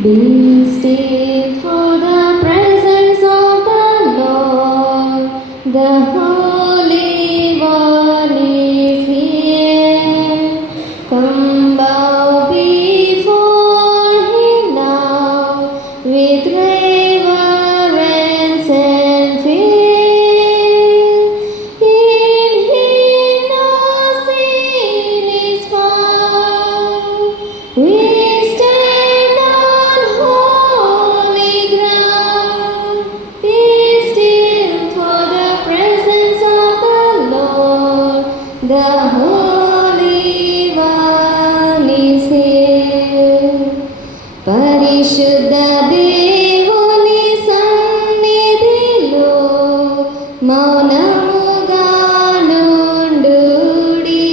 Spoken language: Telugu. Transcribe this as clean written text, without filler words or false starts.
Be still for the presence of the Lord. The Holy One is here. Come bow before Him now with reverence and fear. In Him no sin is found. We stand on holy ground. Be still for the presence of the Lord. The Holy One is here. పరిశుద్ధ దేవుని సన్నిధిలో మౌనముగా నుండుడి.